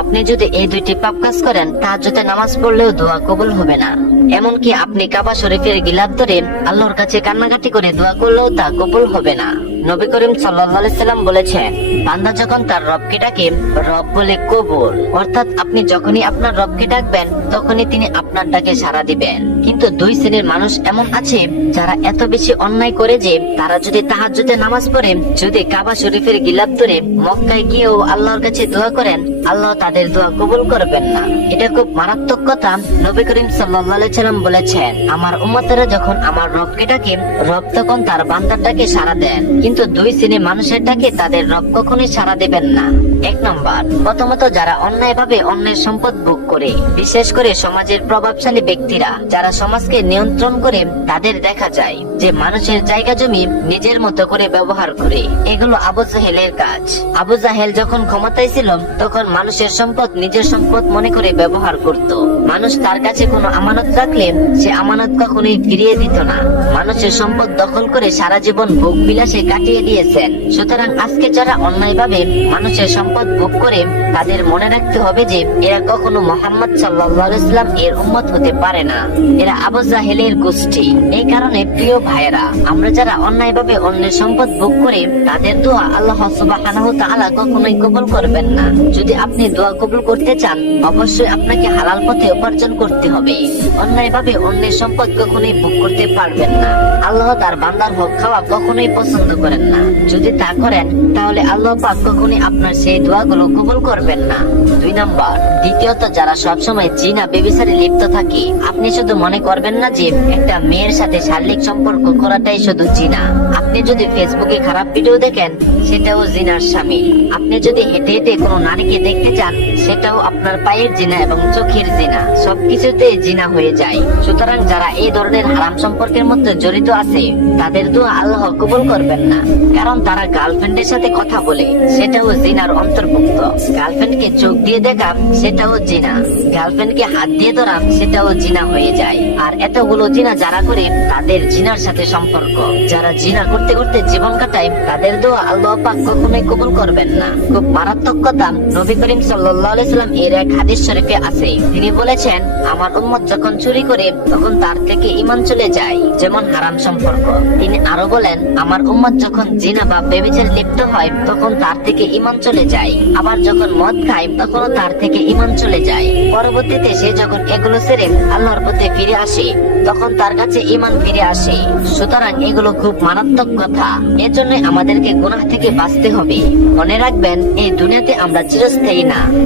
আপনি যদি এই দুইটি পাপ কাজ করেন, তাহাজ্জুদে নামাজ পড়লেও দোয়া কবুল হবে না। এমনকি আপনি কাবা শরীফের গিলাফ ধরে আল্লাহর কাছে কান্নাকাটি করে দোয়া করলেও তা কবুল হবে না। নবী করিম সাল্লাল্লাহু আলাইহি সাল্লাম বলেছেন, বান্দা যখন তার রবকে ডাকে, রব বলে কবুল, অর্থাৎ আপনি যখনই আপনার রবকে ডাকবেন তখনই তিনি আপনার ডাকে সাড়া দিবেন। কিন্তু দুই শ্রেণীর মানুষ এমন আছে যারা এত বেশি অন্যায় করে যে তারা যদি তাহাজ্জুদে নামাজ পড়ে, যদি কাবা শরীফের গিলাফ ধরে মক্কায় গিয়েও আল্লাহর কাছে দোয়া করেন, আল্লাহ তাদের দোয়া কবুল করবেন না। এটা খুব মারাত্মক কথা। নবী করিম সাল্লাল্লাহু আলাইহি সাল্লাম বলেছেন, আমার উম্মতেরা যখন আমার রবকে ডাকে, রব তখন তার বান্দার ডাকে সাড়া দেন। কিন্তু দুই শ্রেণীর মানুষের ডাকে তাদের রব কখনোই সাড়া দেবেন না। এক নম্বর, প্রথমত যারা অন্যায়ভাবে অন্যের সম্পদ ভোগ করে, বিশেষ করে সমাজের প্রভাবশালী ব্যক্তিরা যারা সমাজকে নিয়ন্ত্রণ করে, তাদের দেখা যায় যে মানুষের জায়গা জমি নিজের মতো করে ব্যবহার করে। এগুলো আবু জাহেলের কাজ। আবু জাহেল যখন ক্ষমতায় ছিল তখন মানুষের সম্পদ নিজের সম্পদ মনে করে ব্যবহার করত। মানুষ তার কাছে কোনো আমানত রাখলে সে আমানত কখনোই ফিরিয়ে দিত না। মানুষের সম্পদ দখল করে সারা জীবন ভোগ বিলাসে কাটিয়ে দিয়েছেন। সুতরাং আজকে যারা অন্যায়ভাবে মানুষের সম্পদ ভোগ করে, তাদের মনে রাখতে হবে যে এরা কখনো মুহাম্মদ সাল্লাল্লাহু আলাইহি ওয়াসাল্লাম এর উম্মত হতে পারে না। এরা আবু জাহেলের গোষ্ঠী। এই কারণে প্রিয় ভাইয়েরা, আমরা যারা অন্যায়ভাবে অন্যের সম্পদ ভোগ করে, তাদের দোয়া আল্লাহ সুবহানাহু ওয়া তাআলা কখনোই কবুল করবেন না। যদি আপনি দোয়া কবুল করতে চান, অবশ্যই আপনাকে হালাল পথে উপার্জন করতে হবে। অন্যায়ভাবে অন্যের সম্পদ কখনোই ভোগ করতে পারবেন না। আল্লাহ তার বান্দার হক খাওয়া কখনোই পছন্দ করেন না। যদি তা করেন, তাহলে আল্লাহ পাক কখনোই আপনার সেই দোয়াগুলো কবুল করবেন না। দুই নম্বর, দ্বিতীয়ত যারা সবসময় জিনা ব্যভিচারে লিপ্ত থাকে। আপনি শুধু মনে করবেন না যে একটা মেয়ের সাথে শারীরিক সম্পর্ক করাটাই শুধু জিনা। আপনি যদি ফেসবুকে খারাপ ভিডিও দেখেন, সেটাও জিনার শামিল। আপনি যদি হেঁটে হেঁটে কোনো নারীকে দেখতে চান, সেটাও আপনার পায়ের জিনা এবং চোখের জিনা, সবকিছুতে জিনা হয়ে যায়। সুতরাং যারা এই ধরনের হারাম সম্পর্কের মধ্যে জড়িত আছে, তাদের দোয়া আল্লাহ কবুল করবেন না। কারণ তারা গার্লফ্রেন্ডের সাথে কথা বলে, সেটাও জিনার অন্তর্ভুক্ত। গার্লফ্রেন্ডকে চোখ দিয়ে দেখা, সেটাও জিনা। গার্লফ্রেন্ডকে হাত দিয়ে ধরা, সেটাও জিনা হয়ে যায়। আর এতগুলো জিনা যারা করে, তাদের জিনার সাথে সম্পর্ক। যারা জিনা করতে করতে জীবন কাটায়, তাদের দোয়া আল্লাহ পাক কখনোই কবুল করবেন না। খুব মারাত্মক কথা। নবী করিম সাল্লাল্লাহু আলাইহি সাল্লাম এর এক হাদিস শরীফে আছে, তিনি বলেছেন, আমার উম্মত যখন চুরি করে, তখন তার থেকে ঈমান চলে যায়, যেমন হারাম সম্পর্ক। তিনি আরো বলেন, আমার উম্মত যখন জিনা বা ব্যভিচারে লিপ্ত হয়, তখন তার থেকে ঈমান চলে যায়। আবার যখন মদ খায়, তখনও তার থেকে ঈমান চলে যায়। পরবর্তীতে সে যখন এগুলো ছেড়ে আল্লাহর পথে ফিরে আসে, তখন তার কাছে ঈমান ফিরে আসে। সুতরাং এগুলো খুব মারাত্মক কথা। এজন্য আমাদেরকে গুনাহ থেকে বাঁচতে হবে। মনে রাখবেন, এই দুনিয়াতে আমরা চিরস্থায়ী না।